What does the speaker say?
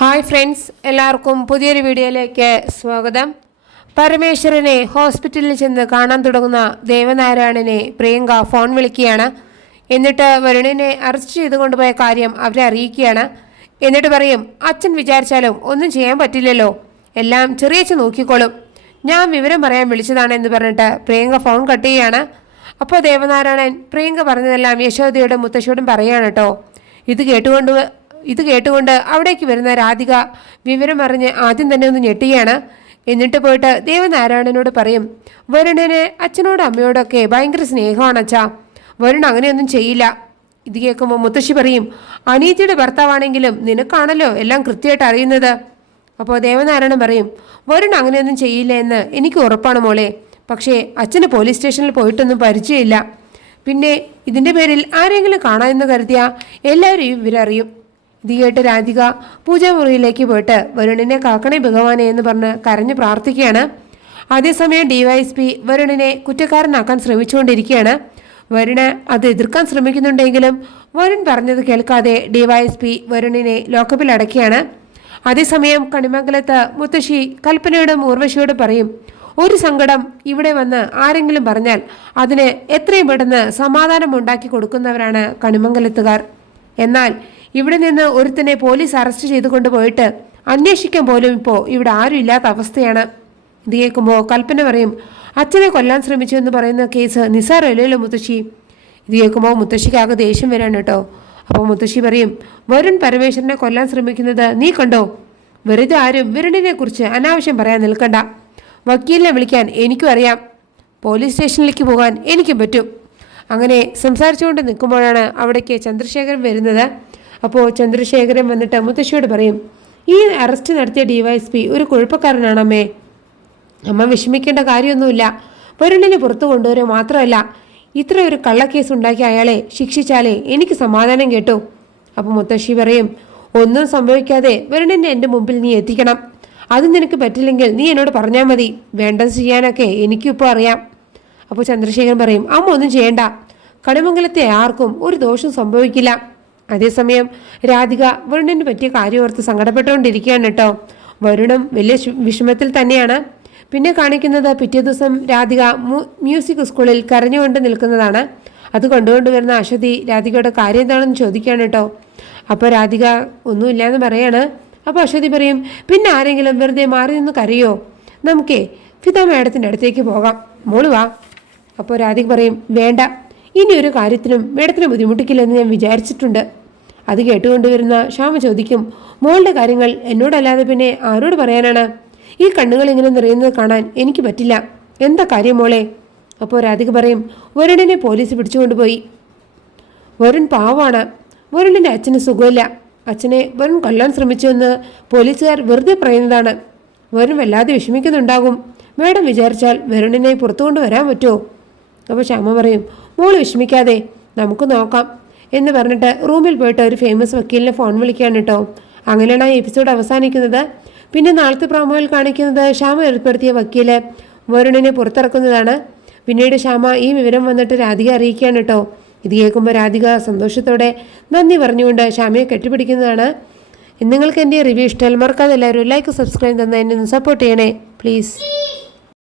Hi friends എല്ലാവർക്കും പുതിയൊരു വീഡിയോയിലേക്ക് സ്വാഗതം. പരമേശ്വരനെ ഹോസ്പിറ്റലിൽ ചെന്ന് കാണാൻ തുടങ്ങുന്ന ദേവനാരായണനെ പ്രിയങ്ക ഫോൺ വിളിക്കുകയാണ്. എന്നിട്ട് വരുണിനെ അറസ്റ്റ് ചെയ്ത് കൊണ്ടുപോയ കാര്യം അവരെ അറിയിക്കുകയാണ്. എന്നിട്ട് പറയും അച്ഛൻ വിചാരിച്ചാലും ഒന്നും ചെയ്യാൻ പറ്റില്ലല്ലോ. എല്ലാം ചെറിയച്ഛൻ നോക്കിക്കോളും. ഞാൻ വിവരം പറയാൻ വിളിച്ചതാണ് എന്ന് പറഞ്ഞിട്ട് പ്രിയങ്ക ഫോൺ കട്ട് ചെയ്യുകയാണ്. അപ്പോൾ ദേവനാരായണൻ പ്രിയങ്ക പറഞ്ഞതെല്ലാം യശോദയോടും മുത്തശ്ശിയോടും പറയുകയാണ് കേട്ടോ. ഇത് കേട്ടുകൊണ്ട് ഇത് കേട്ടുകൊണ്ട് അവിടേക്ക് വരുന്ന രാധിക വിവരമറിഞ്ഞ് ആദ്യം തന്നെ ഒന്ന് ഞെട്ടുകയാണ് എന്നിട്ട് പോയിട്ട് ദേവനാരായണനോട് പറയും വരുണന് അച്ഛനോടും അമ്മയോടൊക്കെ ഭയങ്കര സ്നേഹമാണ് അച്ഛാ. വരുൺ അങ്ങനെയൊന്നും ചെയ്യില്ല. ഇത് കേൾക്കുമ്പോൾ മുത്തശ്ശി പറയും അനീതിയുടെ ഭർത്താവാണെങ്കിലും നിനക്കാണല്ലോ എല്ലാം കൃത്യമായിട്ട് അറിയുന്നത്. അപ്പോൾ ദേവനാരായണൻ പറയും വരുൺ അങ്ങനെയൊന്നും ചെയ്യില്ല എന്ന് എനിക്ക് ഉറപ്പാണ് മോളെ. പക്ഷേ അച്ഛന് പോലീസ് സ്റ്റേഷനിൽ പോയിട്ടൊന്നും പരിചയമില്ല. പിന്നെ ഇതിന്റെ പേരിൽ ആരെങ്കിലും കാണാമെന്ന് കരുതിയാൽ എല്ലാവരും ഇവരറിയും. കേട്ട് രാധിക പൂജാമുറിയിലേക്ക് പോയിട്ട് വരുണിനെ കാക്കണേ ഭഗവാനെ എന്ന് പറഞ്ഞ് കരഞ്ഞു പ്രാർത്ഥിക്കുകയാണ്. അതേസമയം ഡിവൈഎസ്പി വരുണിനെ കുറ്റക്കാരനാക്കാൻ ശ്രമിച്ചുകൊണ്ടിരിക്കുകയാണ്. വരുണ് അത് എതിർക്കാൻ ശ്രമിക്കുന്നുണ്ടെങ്കിലും വരുൺ പറഞ്ഞത് കേൾക്കാതെ ഡിവൈഎസ്പി വരുണിനെ ലോക്കപ്പിൽ അടക്കുകയാണ് അതേസമയം കണിമംഗലത്ത് മുത്തശ്ശി കൽപ്പനയോടും ഊർവശിയോടും പറയും ഒരു സങ്കടം ഇവിടെ വന്ന് ആരെങ്കിലും പറഞ്ഞാൽ അതിന് എത്രയും പെട്ടെന്ന് സമാധാനം ഉണ്ടാക്കി കൊടുക്കുന്നവരാണ് കണിമംഗലത്തുകാർ. എന്നാൽ ഇവിടെ നിന്ന് ഒരുത്തനെ പോലീസ് അറസ്റ്റ് ചെയ്തു കൊണ്ടുപോയിട്ട് അന്വേഷിക്കാൻ പോലും ഇപ്പോൾ ഇവിടെ ആരും ഇല്ലാത്ത അവസ്ഥയാണ്. ഇത് കേൾക്കുമ്പോൾ കൽപ്പന പറയും അച്ഛനെ കൊല്ലാൻ ശ്രമിച്ചു എന്ന് പറയുന്ന കേസ് നിസ്സാരമല്ലല്ലോ മുത്തശ്ശി. ഇത് കേൾക്കുമ്പോൾ മുത്തശ്ശിക്കാകെ ദേഷ്യം വരാണ് കേട്ടോ. അപ്പോൾ മുത്തശ്ശി പറയും വരുൺ പരമേശ്വരനെ കൊല്ലാൻ ശ്രമിക്കുന്നത് നീ കണ്ടോ? വെറുതെ ആരും വരുണിനെ കുറിച്ച് അനാവശ്യം പറയാൻ നിൽക്കണ്ട. വക്കീലിനെ വിളിക്കാൻ എനിക്കും അറിയാം. പോലീസ് സ്റ്റേഷനിലേക്ക് പോകാൻ എനിക്കും പറ്റും. അങ്ങനെ സംസാരിച്ചുകൊണ്ട് നിൽക്കുമ്പോഴാണ് അവിടേക്ക് ചന്ദ്രശേഖരൻ വരുന്നത്. അപ്പോൾ ചന്ദ്രശേഖരൻ വന്നിട്ട് മുത്തശ്ശിയോട് പറയും ഈ അറസ്റ്റ് നടത്തിയ ഡിവൈഎസ്പി ഒരു കുഴപ്പക്കാരനാണമ്മേ. അമ്മ വിഷമിക്കേണ്ട കാര്യമൊന്നുമില്ല. വരുണിനെ പുറത്തു കൊണ്ടുവരിക മാത്രമല്ല ഇത്ര ഒരു കള്ളക്കേസ് ഉണ്ടാക്കി അയാളെ ശിക്ഷിച്ചാലേ എനിക്ക് സമാധാനം കേട്ടു. അപ്പോൾ മുത്തശ്ശി പറയും ഒന്നും സംഭവിക്കാതെ വരുണിനെ എന്റെ മുമ്പിൽ നീ എത്തിക്കണം. അത് നിനക്ക് പറ്റില്ലെങ്കിൽ നീ എന്നോട് പറഞ്ഞാൽ മതി. വേണ്ടത് ചെയ്യാനൊക്കെ എനിക്കിപ്പോൾ അറിയാം. അപ്പോൾ ചന്ദ്രശേഖരൻ പറയും അമ്മ ഒന്നും ചെയ്യണ്ട. കടുമംഗലത്തെ ആർക്കും ഒരു ദോഷം സംഭവിക്കില്ല. അതേസമയം രാധിക വരുണിന് പറ്റിയ കാര്യം ഓർത്ത് സങ്കടപ്പെട്ടുകൊണ്ടിരിക്കുകയാണ് കേട്ടോ. വരുണും വലിയ വിഷമത്തിൽ തന്നെയാണ്. പിന്നെ കാണിക്കുന്നത് പിറ്റേ ദിവസം രാധിക മ്യൂസിക് സ്കൂളിൽ കരഞ്ഞുകൊണ്ട് നിൽക്കുന്നതാണ്. അത് കൊണ്ടുകൊണ്ട് വരുന്ന അശ്വതി രാധികയുടെ കാര്യം എന്താണെന്ന് ചോദിക്കുകയാണ് കേട്ടോ. അപ്പോൾ രാധിക ഒന്നുമില്ല എന്ന് പറയാണ്. അപ്പോൾ അശ്വതി പറയും പിന്നെ ആരെങ്കിലും വെറുതെ മാറി നിന്ന് കരയോ? നമുക്കേ ഫിത മേഡത്തിന്റെ അടുത്തേക്ക് പോകാം. മോൾ വാ. അപ്പോൾ രാധിക പറയും വേണ്ട. ഇനി ഒരു കാര്യത്തിനും മേഡത്തിന് ബുദ്ധിമുട്ടിക്കില്ലെന്ന് ഞാൻ വിചാരിച്ചിട്ടുണ്ട്. അത് കേട്ടുകൊണ്ടുവരുന്ന ശ്യാമ ചോദിക്കും മോളുടെ കാര്യങ്ങൾ എന്നോടല്ലാതെ പിന്നെ ആരോട് പറയാനാണ്? ഈ കണ്ണുകൾ ഇങ്ങനെ നിറയുന്നത് കാണാൻ എനിക്ക് പറ്റില്ല. എന്താ കാര്യം മോളെ? അപ്പോൾ രാധിക പറയും വരുണിനെ പോലീസ് പിടിച്ചുകൊണ്ടുപോയി. വരുൺ പാവാണ്. വരുണിന്റെ അച്ഛന് സുഖമില്ല. അച്ഛനെ വരുൺ കൊല്ലാൻ ശ്രമിച്ചുവെന്ന് പോലീസുകാർ വെറുതെ പറയുന്നതാണ്. വരുൺ വല്ലാതെ വിഷമിക്കുന്നുണ്ടാകും. മേഡം വിചാരിച്ചാൽ വരുണിനെ പുറത്തു കൊണ്ടുവരാൻ പറ്റുമോ? അപ്പോൾ ശ്യാമ പറയും മോൾ വിഷമിക്കാതെ നമുക്ക് നോക്കാം. എന്ന് പറഞ്ഞിട്ട് റൂമിൽ പോയിട്ട് ഒരു ഫേമസ് വക്കീലിനെ ഫോൺ വിളിക്കുകയാണ് കേട്ടോ. അങ്ങനെയാണ് ആ എപ്പിസോഡ് അവസാനിക്കുന്നത്. പിന്നെ നാളത്തെ പ്രോമോയിൽ കാണിക്കുന്നത് ശ്യാമ ഏർപ്പെടുത്തിയ വക്കീൽ വരുണിനെ പുറത്തിറക്കുന്നതാണ്. പിന്നീട് ശ്യാമ ഈ വിവരം വന്നിട്ട് രാധിക അറിയിക്കുകയാണ് കേട്ടോ. ഇത് കേൾക്കുമ്പോൾ രാധിക സന്തോഷത്തോടെ നന്ദി പറഞ്ഞുകൊണ്ട് ശ്യാമയെ കെട്ടിപ്പിടിക്കുന്നതാണ്. നിങ്ങൾക്ക് എന്റെ റിവ്യൂ ഇഷ്ടമല്ല മറക്കാതെ എല്ലാവരും ലൈക്ക് സബ്സ്ക്രൈബ് തന്നെ എന്നെ സപ്പോർട്ട് ചെയ്യണേ പ്ലീസ്